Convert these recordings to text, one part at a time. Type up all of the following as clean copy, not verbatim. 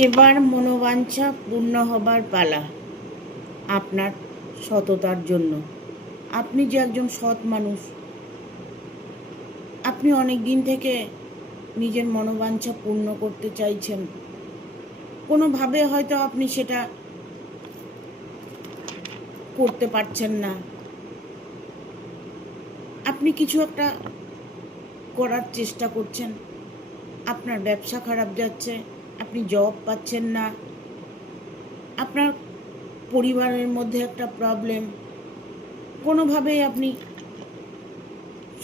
এবার মনোবাঞ্ছা পূর্ণ হবার পালা আপনার সততার জন্য। আপনি যে একজন সৎ মানুষ, আপনি অনেক দিন থেকে নিজের মনোবাঞ্ছা পূর্ণ করতে চাইছেন। কোনোভাবে হয়তো আপনি সেটা করতে পারছেন না। আপনি কিছু একটা করার চেষ্টা করছেন, আপনার ব্যবসা খারাপ যাচ্ছে, আপনি জব পাচ্ছেন না, আপনার পরিবারের মধ্যে একটা প্রবলেম, কোনোভাবেই আপনি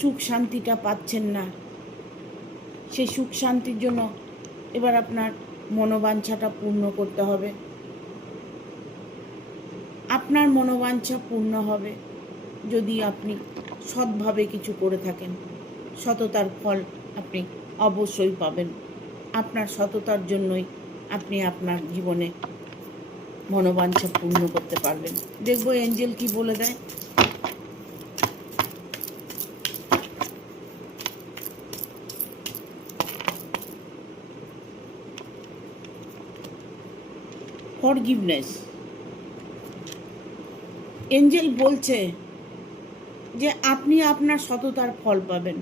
সুখ শান্তিটা পাচ্ছেন না। সেই সুখ শান্তির জন্য এবার আপনার মনোবাঞ্ছাটা পূর্ণ করতে হবে। আপনার মনোবাঞ্ছা পূর্ণ হবে যদি আপনি সৎভাবে কিছু করে থাকেন। সততার ফল আপনি অবশ্যই পাবেন। আপনার সততার জন্যই আপনি আপনার জীবনে মনোবাঞ্ছা পূর্ণ করতে পারবেন। দেখবো এঞ্জেল কি বলে দেয়। ফরগিভনেস। এঞ্জেল বলছে যে আপনি আপনার সততার ফল পাবেন।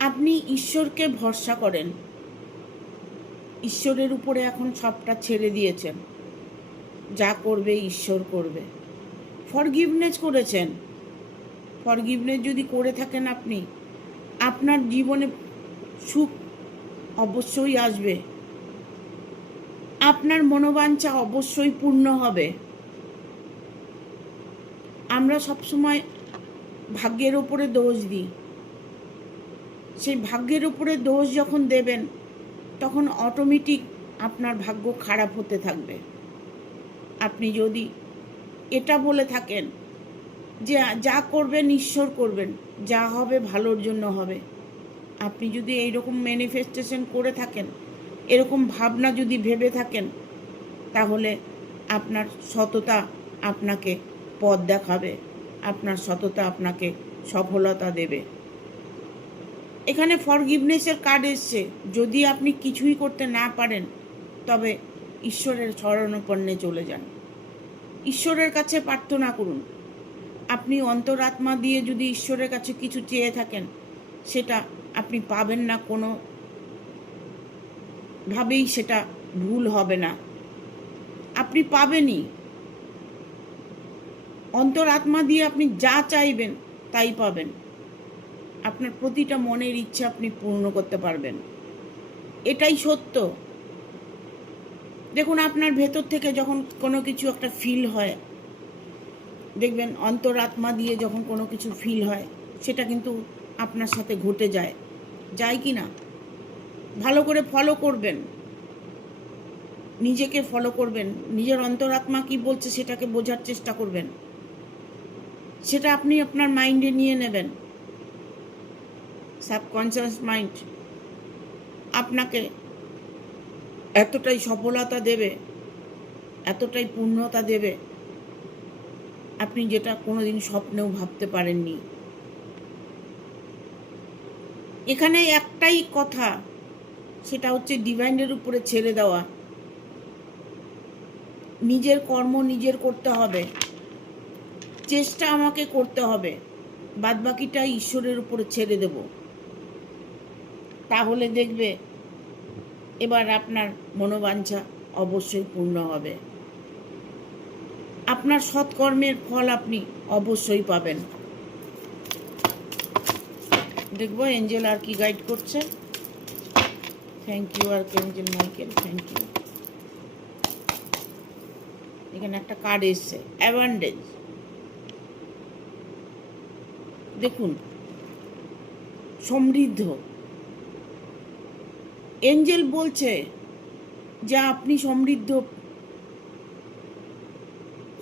আপনি ঈশ্বরকে ভরসা করেন, ঈশ্বরের উপরে এখন সবটা ছেড়ে দিয়েছেন। যা করবে ঈশ্বর করবে। ফরগিভনেস করেছেন। ফরগিভনেস যদি করে থাকেন আপনি, আপনার জীবনে সুখ অবশ্যই আসবে। আপনার মনোবাঞ্ছা অবশ্যই পূর্ণ হবে। আমরা সবসময় ভাগ্যের উপরে দোষ দিই। সেই ভাগ্যের উপরে দোষ যখন দেবেন, তখন অটোমেটিক আপনার ভাগ্য খারাপ হতে থাকবে। আপনি যদি এটা বলে থাকেন যে যা করবেন ঈশ্বর করবেন, যা হবে ভালোর জন্য হবে, আপনি যদি এইরকম ম্যানিফেস্টেশন করে থাকেন, এরকম ভাবনা যদি ভেবে থাকেন, তাহলে আপনার সততা আপনাকে পথ দেখাবে, আপনার সততা আপনাকে সফলতা দেবে। এখানে ফরগিভনেসের কার্ড এসছে। যদি আপনি কিছুই করতে না পারেন, তবে ঈশ্বরের শরণাপন্নে চলে যান, ঈশ্বরের কাছে প্রার্থনা করুন। আপনি অন্তরাত্মা দিয়ে যদি ঈশ্বরের কাছে কিছু চেয়ে থাকেন, সেটা আপনি পাবেন না, কোনোভাবেই সেটা ভুল হবে না, আপনি পাবেনই। অন্তরাত্মা দিয়ে আপনি যা চাইবেন তাই পাবেন। আপনার প্রতিটা মনের ইচ্ছা আপনি পূর্ণ করতে পারবেন। এটাই সত্য। দেখুন, আপনার ভেতর থেকে যখন কোনো কিছু একটা ফিল হয়, দেখবেন অন্তরাত্মা দিয়ে যখন কোনো কিছু ফিল হয়, সেটা কিন্তু আপনার সাথে ঘটে যায়। যায় কি না? ভালো করে ফলো করবেন, নিজেকে ফলো করবেন, নিজের অন্তরাত্মা কি বলছে সেটাকে বোঝার চেষ্টা করবেন। সেটা আপনি আপনার মাইন্ডে নিয়ে নেবেন। সাবকনশিয়াস মাইন্ড আপনাকে এতটাই সফলতা দেবে, এতটাই পূর্ণতা দেবে, আপনি যেটা কোনোদিন স্বপ্নেও ভাবতে পারেননি। এখানে একটাই কথা, সেটা হচ্ছে ডিভাইনের উপরে ছেড়ে দেওয়া। নিজের কর্ম নিজের করতে হবে, চেষ্টা আমাকে করতে হবে, বাদবাকিটা ঈশ্বরের উপরে ছেড়ে দেব। তাহলে দেখবে এবার আপনার মনোবাঞ্ছা অবশ্যই পূর্ণ হবে। আপনার সৎকর্মের ফল আপনি অবশ্যই পাবেন। দেখবো এঞ্জেল আর কি গাইড করছে। Thank you Archangel Michael, thank you. এখানে একটা কার্ড এসছে, অ্যাবান্ডেন্স। দেখুন, সমৃদ্ধ। এঞ্জেল বলছে যে আপনি সমৃদ্ধ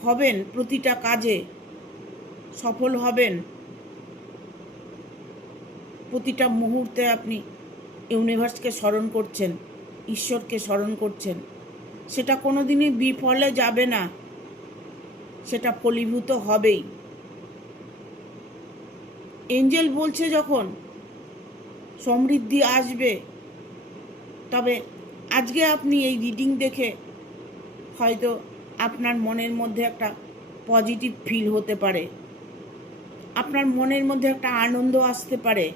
হবেন, প্রতিটা কাজে সফল হবেন, প্রতিটা মুহূর্তে আপনি ইউনিভার্সকে স্মরণ করছেন, ঈশ্বরকে স্মরণ করছেন। সেটা কোনোদিনই বিফলে যাবে না, সেটা ফলীভূত হবেই। এঞ্জেল বলছে যখন সমৃদ্ধি আসবে, তবে আজকে আপনি এই রিডিং দেখে হয়তো আপনার মনের মধ্যে একটা পজিটিভ ফিল হতে পারে, আপনার মনের মধ্যে একটা আনন্দ আসতে পারে,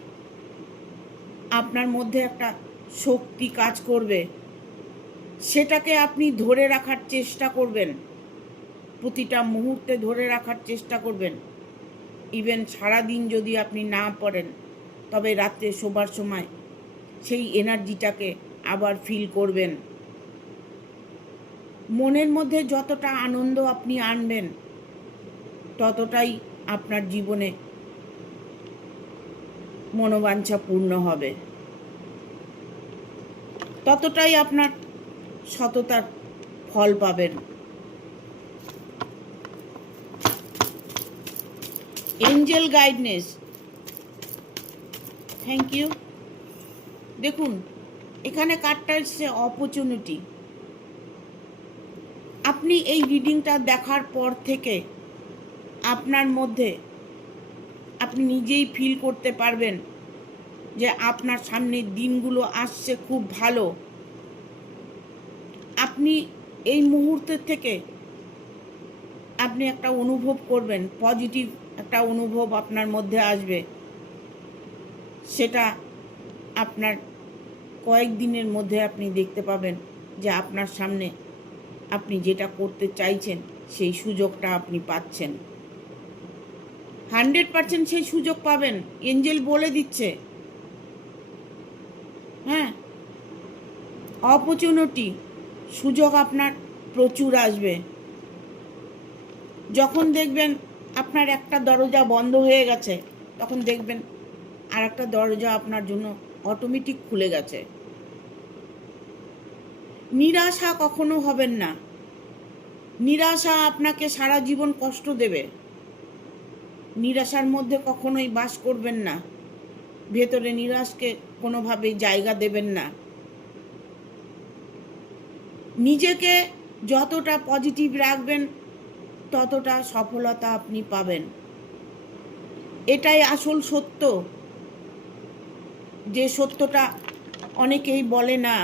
আপনার মধ্যে একটা শক্তি কাজ করবে, সেটাকে আপনি ধরে রাখার চেষ্টা করবেন, প্রতিটা মুহূর্তে ধরে রাখার চেষ্টা করবেন। ইভেন সারাদিন যদি আপনি না পড়েন, তবে রাত্রে শোবার সময় সেই এনার্জিটাকে আবার ফিল করবেন। মনের মধ্যে যতটা আনন্দ আপনি আনবেন, ততটাই আপনার জীবনে মনোবাঞ্ছা পূর্ণ হবে, ততটাই আপনার সততার ফল পাবেন। Angel guidance, thank you. দেখুন এখানে কার্ডটা এসছে অপরচুনিটি। আপনি এই রিডিংটা দেখার পর থেকে আপনার মধ্যে আপনি নিজেই ফিল করতে পারবেন যে আপনার সামনের দিনগুলো আসছে খুব ভালো। আপনি এই মুহূর্তের থেকে আপনি একটা অনুভব করবেন, পজিটিভ একটা অনুভব আপনার মধ্যে আসবে। সেটা আপনার কয়েকদিনের মধ্যে আপনি দেখতে পাবেন যে আপনার সামনে আপনি যেটা করতে চাইছেন সেই সুযোগটা আপনি পাচ্ছেন। 100% সেই সুযোগ পাবেন, এঞ্জেল বলে দিচ্ছে। হ্যাঁ, অপরচুনিটি, সুযোগ আপনার প্রচুর আসবে। যখন দেখবেন আপনার একটা দরজা বন্ধ হয়ে গেছে, তখন দেখবেন আর একটা দরজা আপনার জন্য অটোমেটিক খুলে গেছে। নিরাশা কখনো হবেন না। নিরাশা আপনাকে সারা জীবন কষ্ট দেবে। নিরাশার মধ্যে কখনোই বাস করবেন না, ভেতরে নিরাশকে কোনোভাবেই জায়গা দেবেন না। নিজেকে যতটা পজিটিভ রাখবেন, ততটা সফলতা আপনি পাবেন। এটাই আসল সত্য, যে সত্যটা অনেকেই বলে না,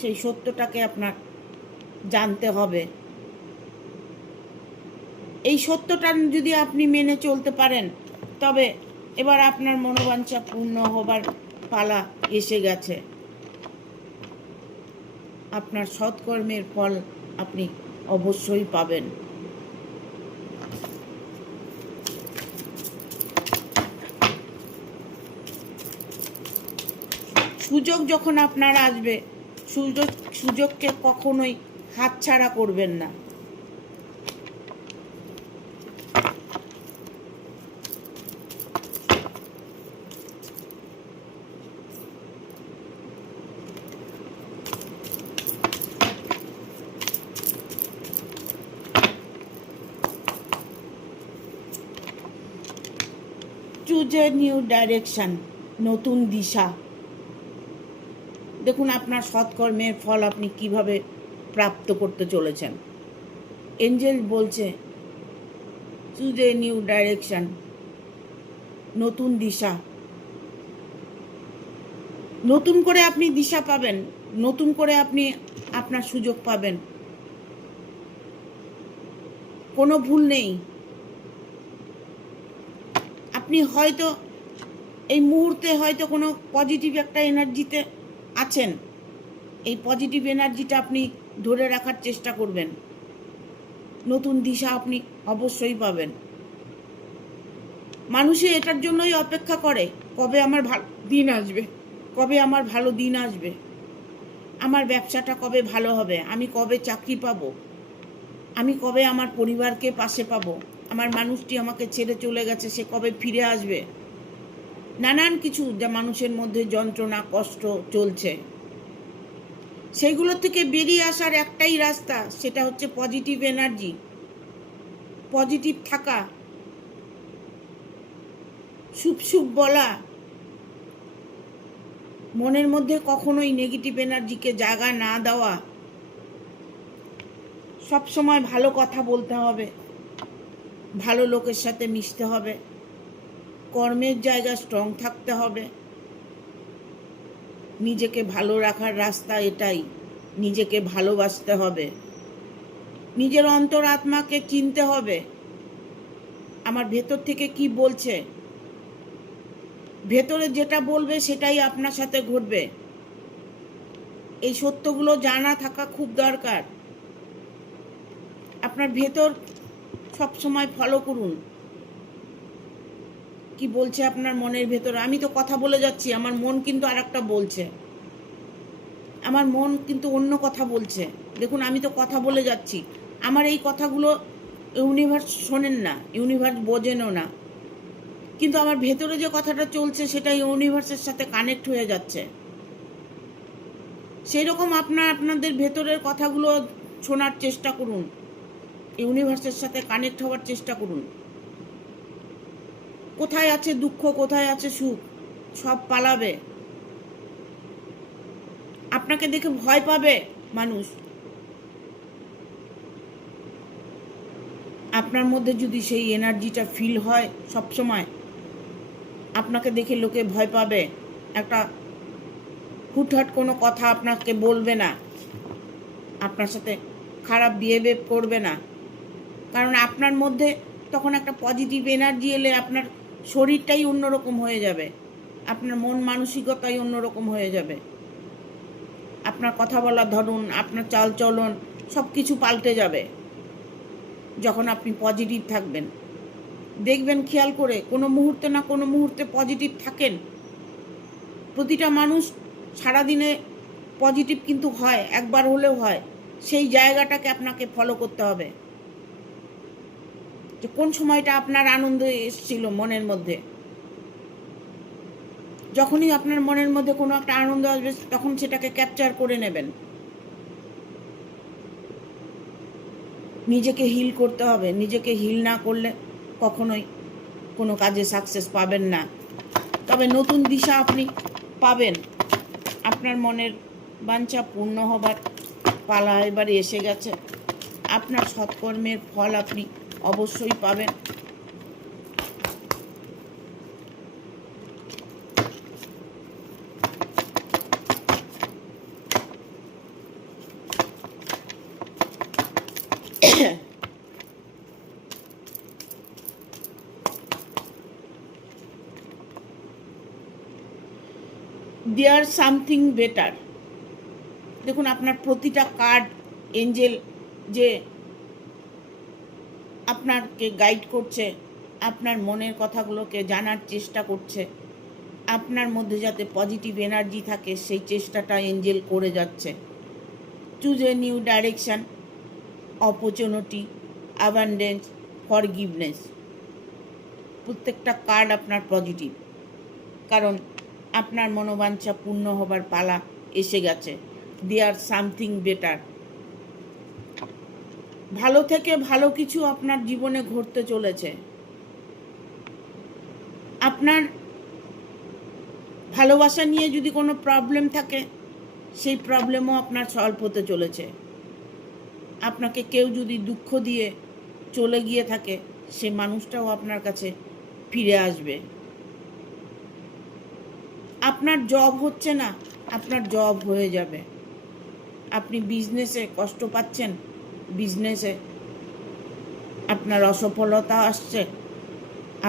সেই সত্যটাকে আপনার জানতে হবে। এই সত্যটা যদি আপনি মেনে চলতে পারেন, তবে এবার আপনার মনোবাঞ্ছা পূর্ণ হবার পালা এসে গেছে। আপনার সৎকর্মের ফল আপনি অবশ্যই পাবেন। সুযোগ যখন আপনার আসবে, সুযোগকে কখনোই হাতছাড়া করবেন না। চুজ এ নিউ ডাইরেকশন, নতুন দিশা। দেখুন আপনার সৎকর্মের ফল আপনি কিভাবে প্রাপ্ত করতে চলেছেন। এঞ্জেল বলছে চুজ এ নিউ ডাইরেকশন, নতুন দিশা। নতুন করে আপনি দিশা পাবেন, নতুন করে আপনি আপনার সুযোগ পাবেন। কোনো ভুল নেই। আপনি হয়তো এই মুহূর্তে হয়তো কোনো পজিটিভ একটা এনার্জিতে আছেন, এই পজিটিভ এনার্জিটা আপনি ধরে রাখার চেষ্টা করবেন। নতুন দিশা আপনি অবশ্যই পাবেন। মানুষে এটার জন্যই অপেক্ষা করে, কবে আমার ভালো দিন আসবে, কবে আমার ভালো দিন আসবে, আমার ব্যবসাটা কবে ভালো হবে, আমি কবে চাকরি পাবো, আমি কবে আমার পরিবারকে পাশে পাবো, আমার মানুষটি আমাকে ছেড়ে চলে গেছে, সে কবে ফিরে আসবে। নানান কিছু যা মানুষের মধ্যে যন্ত্রণা কষ্ট চলছে, সেইগুলো থেকে বেরিয়ে আসার একটাই রাস্তা, সেটা হচ্ছে পজিটিভ এনার্জি, পজিটিভ থাকা, শুভ শুভ বলা, মনের মধ্যে কখনোই নেগেটিভ এনার্জিকে জায়গা না দেওয়া। সব সময় ভালো কথা বলতে হবে, ভালো লোকের সাথে মিশতে হবে, কর্মের জায়গা স্ট্রং থাকতে হবে। নিজেকে ভালো রাখার রাস্তা এটাই, নিজেকে ভালোবাসতে হবে, নিজের অন্তরাত্মাকে চিনতে হবে। আমার ভেতর থেকে কি বলছে, ভেতরে যেটা বলবে সেটাই আপনার সাথে ঘটবে। এই সত্যগুলো জানা থাকা খুব দরকার। আপনার ভেতর সব সময় ফলো করুন, কি বলছে আপনার মনের ভেতর। আমি তো কথা বলে যাচ্ছি, আমার মন কিন্তু আর একটা বলছে, আমার মন কিন্তু অন্য কথা বলছে। দেখুন, আমি তো কথা বলে যাচ্ছি, আমার এই কথাগুলো ইউনিভার্স শোনেন না, ইউনিভার্স বোঝেনও না, কিন্তু আমার ভেতরে যে কথাটা চলছে সেটা ইউনিভার্সের সাথে কানেক্ট হয়ে যাচ্ছে। সেই রকম আপনাদের ভেতরের কথাগুলো শোনার চেষ্টা করুন, ইউনিভার্সের সাথে কানেক্ট হওয়ার চেষ্টা করুন। কোথায় আছে দুঃখ, কোথায় আছে সুখ, সব পালাবে। আপনাকে দেখে ভয় পাবে মানুষ। আপনার মধ্যে যদি সেই এনার্জিটা ফিল হয় সব সময়, আপনাকে দেখে লোকে ভয় পাবে, একটা হুটহাট কোনো কথা আপনাকে বলবে না, আপনার সাথে খারাপ বিহেভ করবে না। কারণ আপনার মধ্যে তখন একটা পজিটিভ এনার্জি এলে আপনার শরীরটাই অন্যরকম হয়ে যাবে, আপনার মন মানসিকতাই অন্যরকম হয়ে যাবে, আপনার কথা বলার ধরন, আপনার চালচলন সব কিছু পাল্টে যাবে যখন আপনি পজিটিভ থাকবেন। দেখবেন খেয়াল করে, কোনো মুহূর্তে না কোনো মুহূর্তে পজিটিভ থাকেন। প্রতিটা মানুষ সারাদিনে পজিটিভ কিন্তু হয়, একবার হলেও হয়। সেই জায়গাটাকে আপনাকে ফলো করতে হবে, যে কোন সময়টা আপনার আনন্দ এসেছিল মনের মধ্যে। যখনই আপনার মনের মধ্যে কোনো একটা আনন্দ আসবে তখন সেটাকে ক্যাপচার করে নেবেন। নিজেকে হিল করতে হবে, নিজেকে হিল না করলে কখনোই কোনো কাজে সাকসেস পাবেন না। তবে নতুন দিশা আপনি পাবেন, আপনার মনের বাঞ্ছা পূর্ণ হবার পালা এবারে এসে গেছে। আপনার সৎকর্মের ফল আপনি অবশ্যই পাবেন। There something better. দেখুন, আপনার প্রতিটা কার্ড এঞ্জেল যে আপনাকে গাইড করছে, আপনার মনের কথাগুলোকে জানার চেষ্টা করছে, আপনার মধ্যে যাতে পজিটিভ এনার্জি থাকে সেই চেষ্টাটা এঞ্জেল করে যাচ্ছে। Choose a new direction, opportunity, abundance, forgiveness. প্রত্যেকটা কার্ড আপনার পজিটিভ, কারণ আপনার মনোবাঞ্ছা পূর্ণ হবার পালা এসে গেছে। There something better. ভালো থেকে ভালো কিছু আপনার জীবনে ঘটতে চলেছে। আপনার ভালোবাসা নিয়ে যদি কোনো প্রবলেম থাকে সেই প্রবলেমও আপনার সলভ হতে চলেছে। আপনাকে কেউ যদি দুঃখ দিয়ে চলে গিয়ে থাকে সেই মানুষটাও আপনার কাছে ফিরে আসবে। আপনার জব হচ্ছে না, আপনার জব হয়ে যাবে। আপনি বিজনেসে কষ্ট পাচ্ছেন, বিজনেসে আপনার অসফলতা আসছে,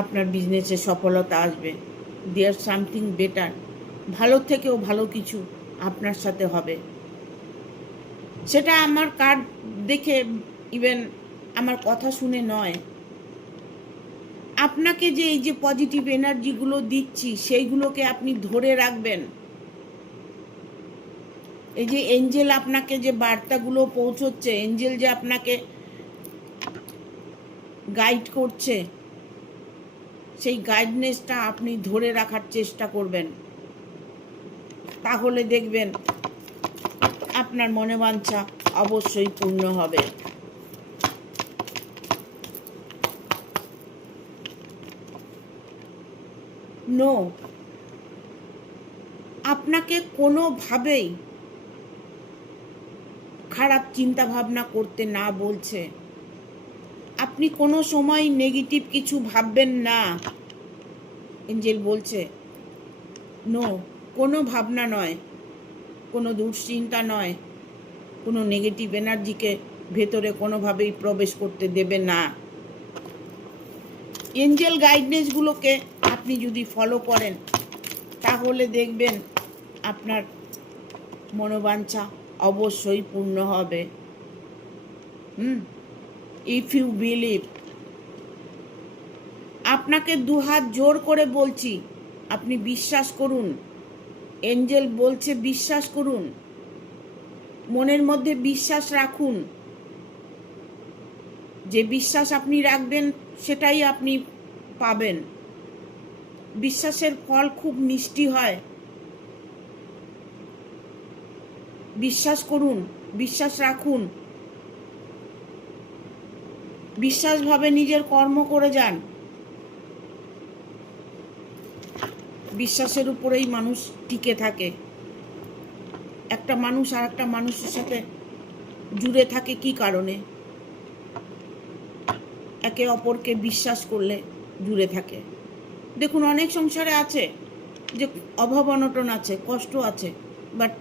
আপনার বিজনেসে সফলতা আসবে। There something better. ভালো থেকেও ভালো কিছু আপনার সাথে হবে। সেটা আমার কার্ড দেখে, ইভেন আমার কথা শুনে নয়, আপনাকে যে এই যে পজিটিভ এনার্জিগুলো দিচ্ছি সেইগুলোকে আপনি ধরে রাখবেন। এই যে এঞ্জেল আপনাকে যে বার্তাগুলো পৌঁছচ্ছে, এঞ্জেল যে আপনাকে গাইড করছে, সেই গাইডনেসটা আপনি ধরে রাখার চেষ্টা করবেন। তাহলে দেখবেন আপনার মনে বাঞ্ছা অবশ্যই পূর্ণ হবে। নো, আপনাকে কোনোভাবেই খারাপ চিন্তা ভাবনা করতে না বলছে। আপনি কোনো সময় নেগেটিভ কিছু ভাববেন না, এঞ্জেল বলছে। নো, কোনো ভাবনা নয়, কোনো দুশ্চিন্তা নয়, কোনো নেগেটিভ এনার্জিকে ভেতরে কোনোভাবেই প্রবেশ করতে দেবে না। এঞ্জেল গাইডনেসগুলোকে আপনি যদি ফলো করেন তাহলে দেখবেন আপনার মনোবাঞ্ছা অবশ্যই পূর্ণ হবে। If you believe. আপনাকে দুহাত জোর করে বলছি, আপনি বিশ্বাস করুন। এঞ্জেল বলছে বিশ্বাস করুন, মনের মধ্যে বিশ্বাস রাখুন। যে বিশ্বাস আপনি রাখবেন সেটাই আপনি পাবেন। বিশ্বাসের ফল খুব মিষ্টি হয়। বিশ্বাস করুন, বিশ্বাস রাখুন, বিশ্বাসভাবে নিজের কর্ম করে যান। বিশ্বাসের উপরেই মানুষ টিকে থাকে। একটা মানুষ আর একটা মানুষের সাথে জুড়ে থাকে কি কারণে? একে অপরকে বিশ্বাস করলে জুড়ে থাকে। দেখুন, অনেক সংসারে আছে যে অভাব অনটন আছে, কষ্ট আছে, বাট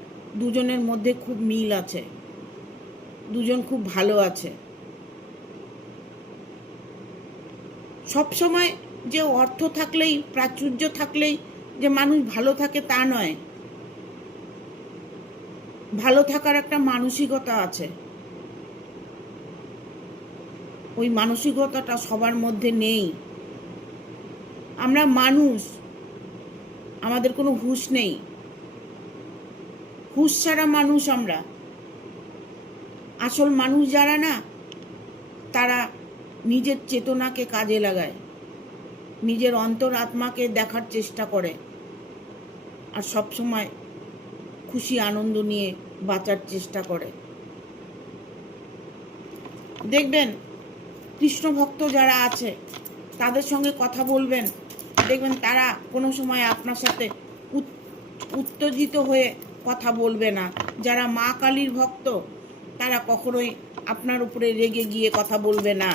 দুজনের মধ্যে খুব মিল আছে, দুজন খুব ভালো আছে। সব সময় যে অর্থ থাকলেই, প্রাচুর্য থাকলেই যে মানুষ ভালো থাকে তা নয়। ভালো থাকার একটা মানসিকতা আছে। ওই মানসিকতাটা সবার মধ্যে নেই। আমরা মানুষ, আমাদের কোনো হুঁশ নেই। হুঁশ ছাড়া মানুষ আমরা। আসল মানুষ যারা না, তারা নিজের চেতনাকে কাজে লাগায়, নিজের অন্তর আত্মাকে দেখার চেষ্টা করে, আর সব সময় খুশি আনন্দ নিয়ে বাঁচার চেষ্টা করে। দেখবেন কৃষ্ণ ভক্ত যারা আছে তাদের সঙ্গে কথা বলবেন, দেখবেন তারা কোনো সময় আপনার সাথে উত্তেজিত হয়ে কথা বলবে না। যারা মা কালীর ভক্ত তারা কখনোই আপনার উপরে রেগে গিয়ে কথা বলবে না,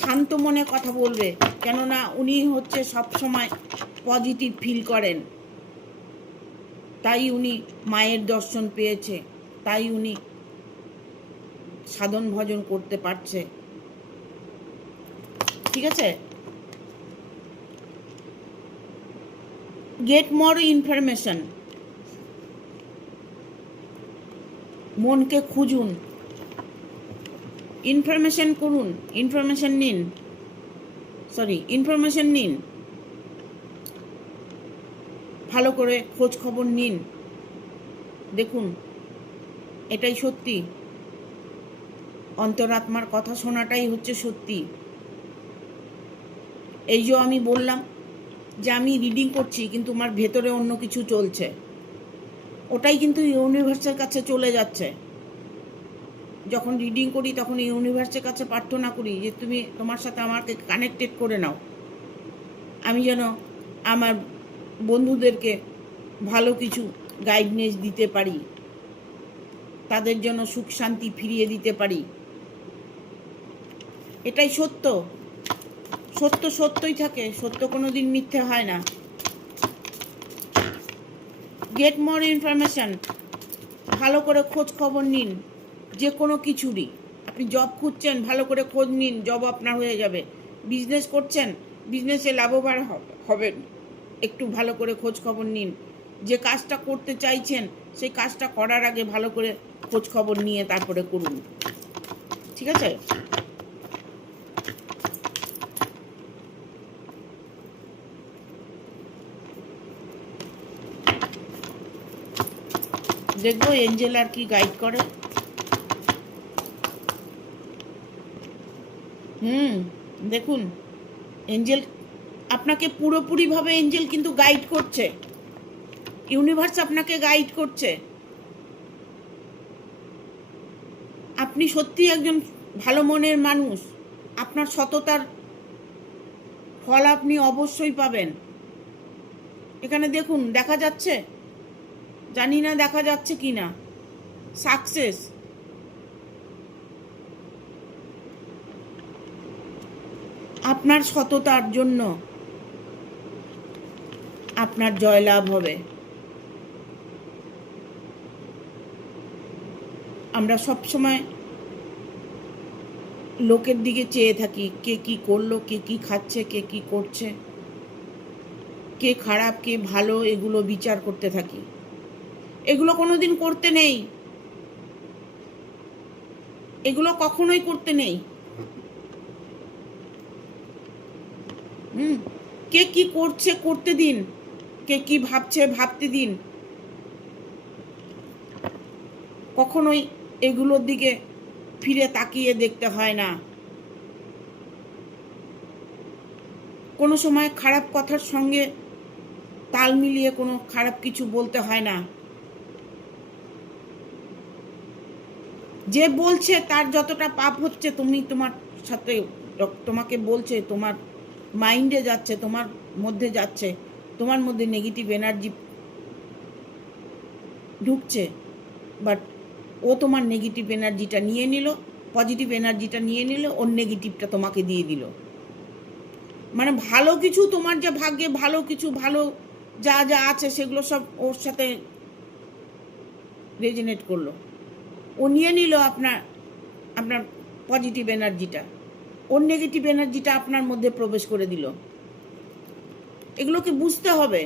শান্ত মনে কথা বলবে। কেননা উনি হচ্ছে সবসময় পজিটিভ ফিল করেন, তাই উনি মায়ের দর্শন পেয়েছে, তাই উনি সাধন ভজন করতে পারছে। ঠিক আছে? Get more information. মনকে খুঁজুন, ইনফরমেশন করুন, ইনফরমেশন নিন, ভালো করে খোঁজ খবর নিন। দেখুন, এটাই সত্যি। অন্তরাত্মার কথা শোনাটাই হচ্ছে সত্যি। এই যে আমি বললাম যে আমি রিডিং করছি কিন্তু আমার ভেতরে অন্য কিছু চলছে, ওটাই কিন্তু ইউনিভার্সের কাছে চলে যাচ্ছে। যখন রিডিং করি তখন ইউনিভার্সের কাছে প্রার্থনা করি যে তুমি তোমার সাথে আমাকে কানেক্টেড করে নাও, আমি যেন আমার বন্ধুদেরকে ভালো কিছু গাইডনেস দিতে পারি, তাদের জন্য সুখ শান্তি ফিরিয়ে দিতে পারি। এটাই সত্য। সত্য সত্যই থাকে, সত্য কোনো দিন মিথ্যে হয় না। Get more information. ভালো করে খোঁজ খবর নিন যে কোনো কিছুরই। আপনি জব খুঁজছেন, ভালো করে খোঁজ নিন, জব আপনার হয়ে যাবে। বিজনেস করছেন, বিজনেসে লাভবান হবেন, একটু ভালো করে খোঁজ খবর নিন। যে কাজটা করতে চাইছেন সেই কাজটা করার আগে ভালো করে খোঁজ খবর নিয়ে তারপরে করুন। ঠিক আছে? দেখবো এঞ্জেল আর কি গাইড করে। দেখুন, এঞ্জেল আপনাকে পুরোপুরিভাবে এঞ্জেল কিন্তু গাইড করছে। ইউনিভার্স আপনাকে গাইড করছে। আপনি সত্যি একজন ভালো মনের মানুষ। আপনার সততার ফল আপনি অবশ্যই পাবেন। এখানে দেখুন, দেখা যাচ্ছে, জানি না দেখা যাচ্ছে কি না, সাকসেস। আপনার সততার জন্য আপনার জয়লাভ হবে। আমরা সব সময় লোকের দিকে চেয়ে থাকি, কে কি করলো, কে কি খাচ্ছে, কে কি করছে, কে খারাপ কে ভালো, এগুলো বিচার করতে থাকি। এগুলো কোনোদিন করতে নেই, এগুলো কখনোই করতে নেই। কে কি করছে করতে দিন, কে কি ভাবছে ভাবতে দিন। কখনোই এগুলোর দিকে ফিরে তাকিয়ে দেখতে হয় না। কোনো সময় খারাপ কথার সঙ্গে তাল মিলিয়ে কোনো খারাপ কিছু বলতে হয় না। যে বলছে তার যতটা পাপ হচ্ছে, তুমি তোমার সাথে তোমাকে বলছে, তোমার মাইন্ডে যাচ্ছে, তোমার মধ্যে যাচ্ছে, তোমার মধ্যে নেগেটিভ এনার্জি ঢুকছে, বাট ও তোমার নেগেটিভ এনার্জিটা নিয়ে নিল, পজিটিভ এনার্জিটা নিয়ে নিল, ওর নেগেটিভটা তোমাকে দিয়ে দিল। মানে ভালো কিছু, তোমার যে ভাগ্যে ভালো কিছু, ভালো যা যা আছে সেগুলো সব ওর সাথে রেজনেট করলো, ও নিয়ে নিল আপনার আপনার পজিটিভ এনার্জিটা, ওর নেগেটিভ এনার্জিটা আপনার মধ্যে প্রবেশ করে দিল। এগুলোকে বুঝতে হবে।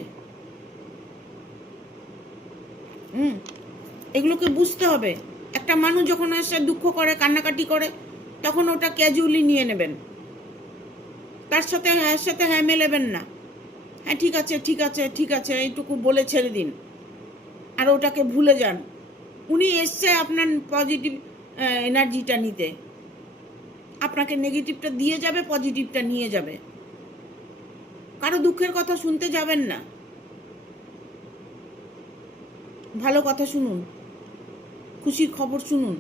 এগুলোকে বুঝতে হবে। একটা মানুষ যখন এসে দুঃখ করে, কান্নাকাটি করে, তখন ওটা ক্যাজুয়ালি নিয়ে নেবেন, তার সাথে হ্যাঁ মেলাবেন না। হ্যাঁ ঠিক আছে ঠিক আছে ঠিক আছে এইটুকু বলে ছেড়ে দিন, আর ওটাকে ভুলে যান। উনি এসছে আপনার পজিটিভ এনার্জিটা নিতে, আপনাকে নেগেটিভটা দিয়ে যাবে, পজিটিভটা নিয়ে যাবে। কারো দুঃখের কথা শুনতে যাবেন না, ভালো কথা শুনুন, খুশির খবর শুনুন।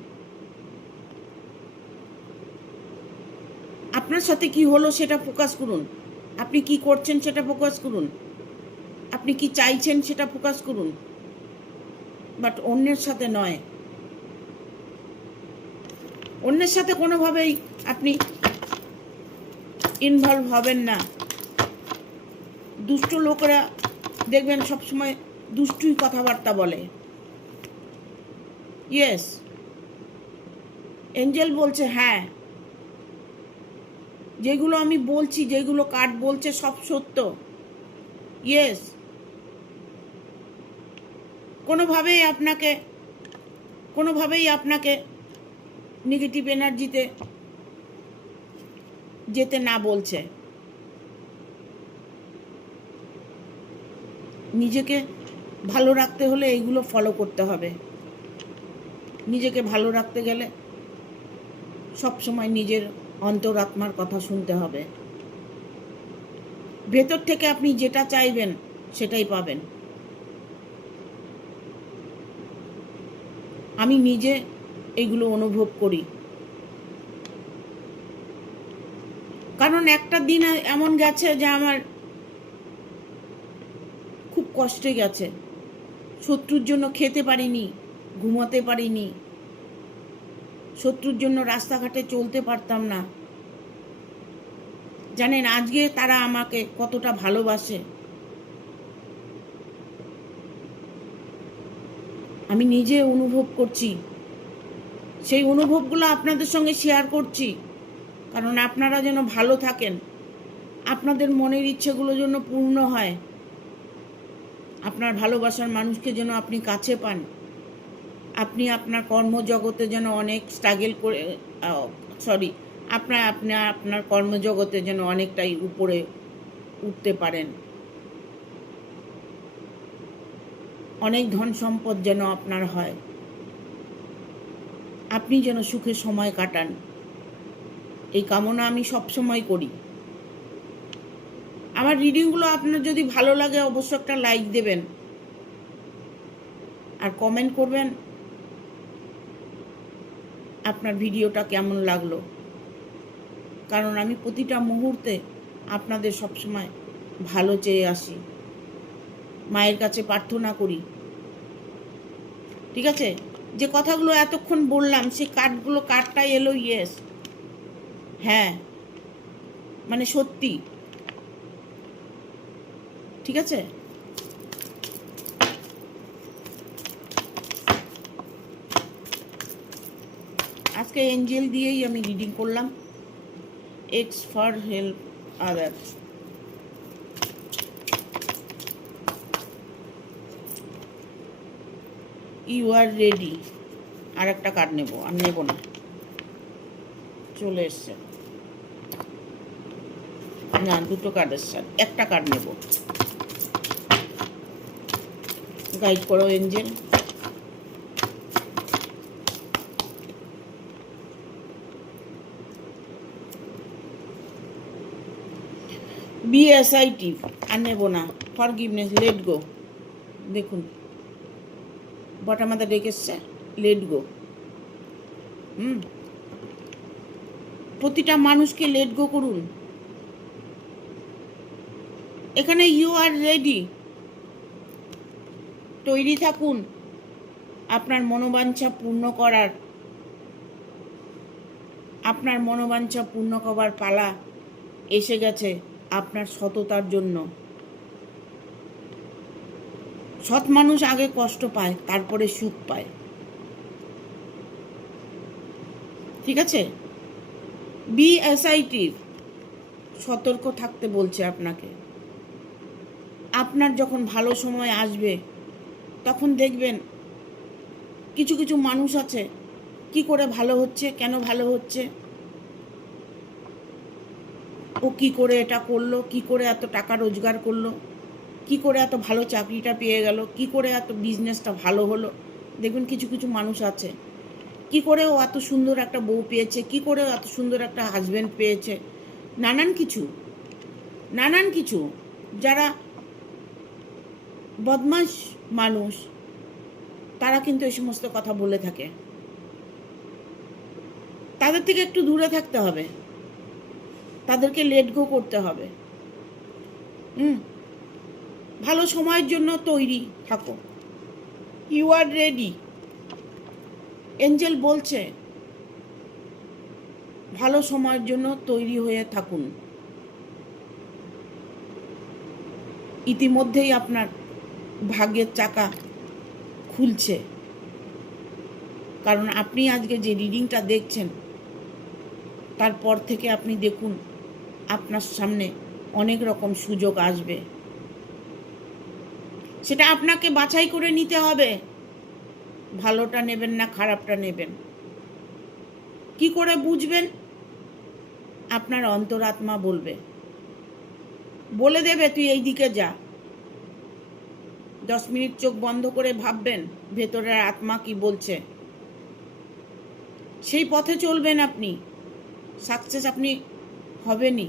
আপনার সাথে কি হলো সেটা ফোকাস করুন, আপনি কি করছেন সেটা ফোকাস করুন, আপনি কি চাইছেন সেটা ফোকাস করুন, বাট অন্যের সাথে নয়। অন্যের সাথে কোনোভাবেই আপনি ইনভলভ হবেন না। দুষ্ট লোকেরা দেখবেন সবসময় দুষ্টুই কথাবার্তা বলে। ইয়েস, এঞ্জেল বলছে হ্যাঁ, যেগুলো আমি বলছি, যেগুলো কার্ড বলছে সব সত্য। ইয়েস, কোনোভাবেই আপনাকে নেগেটিভ এনার্জিতে যেতে না বলছে। নিজেকে ভালো রাখতে হলে এইগুলো ফলো করতে হবে। নিজেকে ভালো রাখতে গেলে সব সময় নিজের অন্তরাত্মার কথা শুনতে হবে। ভেতর থেকে আপনি যেটা চাইবেন সেটাই পাবেন। আমি নিজে এগুলো অনুভব করি, কারণ একটা দিন এমন গেছে যে আমার খুব কষ্টে গেছে। শত্রুর জন্য খেতে পারিনি, ঘুমাতে পারিনি, শত্রুর জন্য রাস্তাঘাটে চলতে পারতাম না। জানেন আজকে তারা আমাকে কতটা ভালোবাসে, আমি নিজে অনুভব করছি। সেই অনুভবগুলো আপনাদের সঙ্গে শেয়ার করছি, কারণ আপনারা যেন ভালো থাকেন, আপনাদের মনের ইচ্ছেগুলো যেন পূর্ণ হয়, আপনার ভালোবাসার মানুষকে যেন আপনি কাছে পান, আপনি আপনার কর্মজগতে যেন অনেক স্ট্রাগল করে আপনার কর্মজগতে যেন অনেকটাই উপরে উঠতে পারেন, অনেক ধন সম্পদ যেন আপনার হয়, আপনি যেন সুখে সময় কাটান, এই কামনা আমি সব সময় করি। আমার রিডিংগুলো আপনার যদি ভালো লাগে অবশ্যই একটা লাইক দেবেন আর কমেন্ট করবেন আপনার ভিডিওটা কেমন লাগলো, কারণ আমি প্রতিটা মুহূর্তে আপনাদের সবসময় ভালো চেয়ে আসি, মায়ের কাছে প্রার্থনা করি। ঠিক আছে, যে কথাগুলো এতক্ষণ বললাম সেই কার্ডটা এলো ইয়েস, হ্যাঁ মানে সত্যি। ঠিক আছে, আজকে এঞ্জেল দিয়েই আমি রিডিং করলাম। এক্স for help other. You are ready. আর একটা কার্ড নেব, আর নেব না, চলে এসছে। না, দুটো কার্ড এসছে, একটা কার্ড নেব। গাইড করো এঞ্জেল। বি অ্যাসাইটিভ, আর নেব না। Forgiveness, let go. দেখুন বটম অফ দ্য ডেক এসছে, লেট গো। প্রতিটা মানুষকে লেট গো করুন। এখানে ইউ আর রেডি, তৈরি থাকুন আপনার মনোবাঞ্ছা পূর্ণ করার। আপনার মনোবাঞ্ছা পূর্ণ করার পালা এসে গেছে আপনার সততার জন্য। সৎ মানুষ আগে কষ্ট পায়, তারপরে সুখ পায়। ঠিক আছে? বি অ্যাসাইটিভ, সতর্ক থাকতে বলছে আপনাকে। আপনার যখন ভালো সময় আসবে তখন দেখবেন কিছু কিছু মানুষ আছে কি করে ভালো হচ্ছে, কেন ভালো হচ্ছে, ও কি করে এটা করলো, কি করে এত টাকা রোজগার করলো, কি করে এত ভালো চাকরিটা পেয়ে গেল, কি করে এত বিজনেসটা ভালো হলো। দেখবেন কিছু কিছু মানুষ আছে কি করে ও এত সুন্দর একটা বউ পেয়েছে, কি করে ও এত সুন্দর একটা হাজবেন্ড পেয়েছে, নানান কিছু। যারা বদমাশ মানুষ তারা কিন্তু এই সমস্ত কথা বলে থাকে। তাদের থেকে একটু দূরে থাকতে হবে, তাদেরকে লেট গো করতে হবে। ভালো সময়ের জন্য তৈরি থাকো। You are ready. এঞ্জেল বলছে ভালো সময়ের জন্য তৈরি হয়ে থাকুন। ইতিমধ্যেই আপনার ভাগ্যের চাকা খুলছে, কারণ আপনি আজকে যে রিডিংটা দেখছেন তারপর থেকে আপনি দেখুন আপনার সামনে অনেক রকম সুযোগ আসবে। সেটা আপনাকে বাছাই করে নিতে হবে, ভালোটা নেবেন না খারাপটা নেবেন। কি করে বুঝবেন? আপনার অন্তরাত্মা বলে দেবে তুই এই দিকে যা। 10 মিনিট চোখ বন্ধ করে ভাববেন ভেতরের আত্মা কি বলছে, সেই পথে চলবেন। আপনি সাকসেস আপনি হবেনই,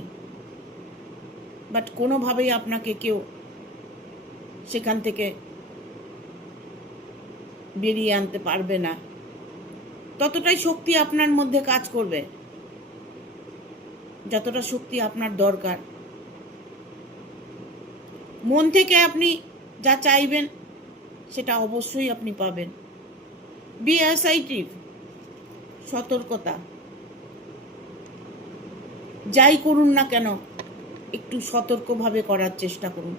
বাট কোনোভাবেই আপনাকে কেউ সেখান থেকে বেরিয়ে আনতে পারবে না। ততটাই শক্তি আপনার মধ্যে কাজ করবে যতটা শক্তি আপনার দরকার। মন থেকে আপনি যা চাইবেন সেটা অবশ্যই আপনি পাবেন। বি অ্যাসাইটিভ, সতর্কতা। যাই করুন না কেন একটু সতর্কভাবে করার চেষ্টা করুন।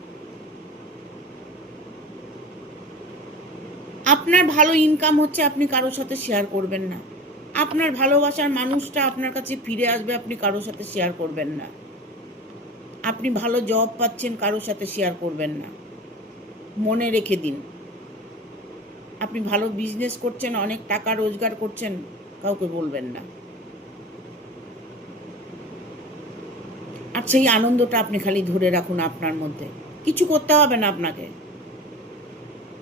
আপনার ভালো ইনকাম হচ্ছে, আপনি কারোর সাথে শেয়ার করবেন না। আপনার ভালোবাসার মানুষটা আপনার কাছে ফিরে আসবে, আপনি কারোর সাথে শেয়ার করবেন না। আপনি ভালো জব পাচ্ছেন, কারোর সাথে শেয়ার করবেন না। মনে রেখে দিন, আপনি ভালো বিজনেস করছেন, অনেক টাকা রোজগার করছেন, কাউকে বলবেন না। আর সেই আনন্দটা আপনি খালি ধরে রাখুন আপনার মধ্যে। কিছু করতে হবে না আপনাকে,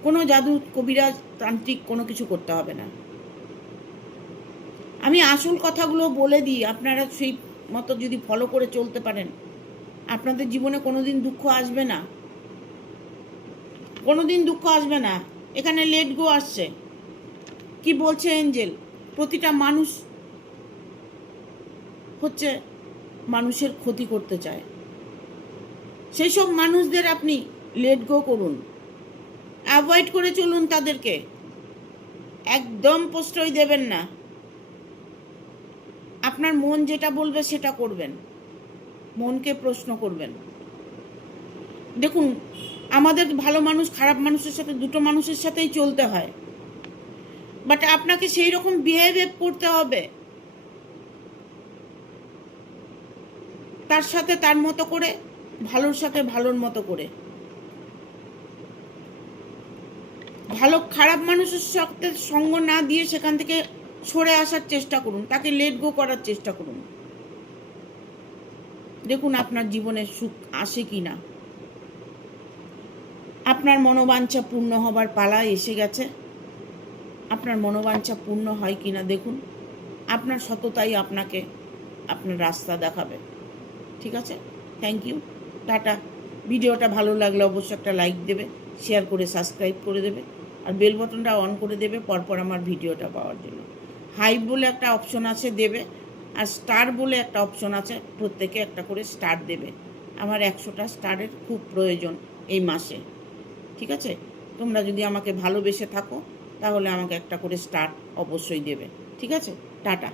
কোনো জাদু কবিরাজ তান্ত্রিক কোনো কিছু করতে হবে না। আমি আসল কথাগুলো বলে দিই, আপনারা সেই মতো যদি ফলো করে চলতে পারেন আপনাদের জীবনে কোনোদিন দুঃখ আসবে না, কোনোদিন দুঃখ আসবে না। এখানে লেট গো আসছে। কি বলছে এঞ্জেল? প্রতিটা মানুষ হচ্ছে মানুষের ক্ষতি করতে চায়। সেই সব মানুষদের আপনি লেট গো করুন, অ্যাভয়েড করে চলুন তাদেরকে, একদম প্রশ্রয় দেবেন না। আপনার মন যেটা বলবে সেটা করবেন, মনকে প্রশ্ন করবেন। দেখুন আমাদের ভালো মানুষ খারাপ মানুষের সাথে দুটো মানুষের সাথেই চলতে হয়, বাট আপনাকে সেই রকম বিহেভ করতে হবে তার সাথে তার মতো করে, ভালোর সাথে ভালোর মতো করে। ভালো খারাপ মানুষের সাথে সঙ্গ না দিয়ে সেখান থেকে সরে আসার চেষ্টা করুন, তাকে লেট গো করার চেষ্টা করুন। দেখুন আপনার জীবনে সুখ আসে কি না। আপনার মনোবাঞ্ছা পূর্ণ হবার পালা এসে গেছে। আপনার মনোবাঞ্ছা পূর্ণ হয় কি না দেখুন। আপনার সততাই আপনাকে আপনার রাস্তা দেখাবে। ঠিক আছে, থ্যাংক ইউ, টাটা। ভিডিওটা ভালো লাগলে অবশ্যই একটা লাইক দেবে, শেয়ার করে সাবস্ক্রাইব করে দেবে, আর বেল বটনটা অন করে দেবে পরপর আমার ভিডিওটা পাওয়ার জন্য। হাইপ বলে একটা অপশন আছে, দেবে। আর স্টার বলে একটা অপশন আছে, প্রত্যেকে একটা করে স্টার দেবে। আমার 100টা স্টারের খুব প্রয়োজন এই মাসে। ঠিক আছে, তোমরা যদি আমাকে ভালোবেসে থাকো তাহলে আমাকে একটা করে স্টার অবশ্যই দেবে। ঠিক আছে, টাটা।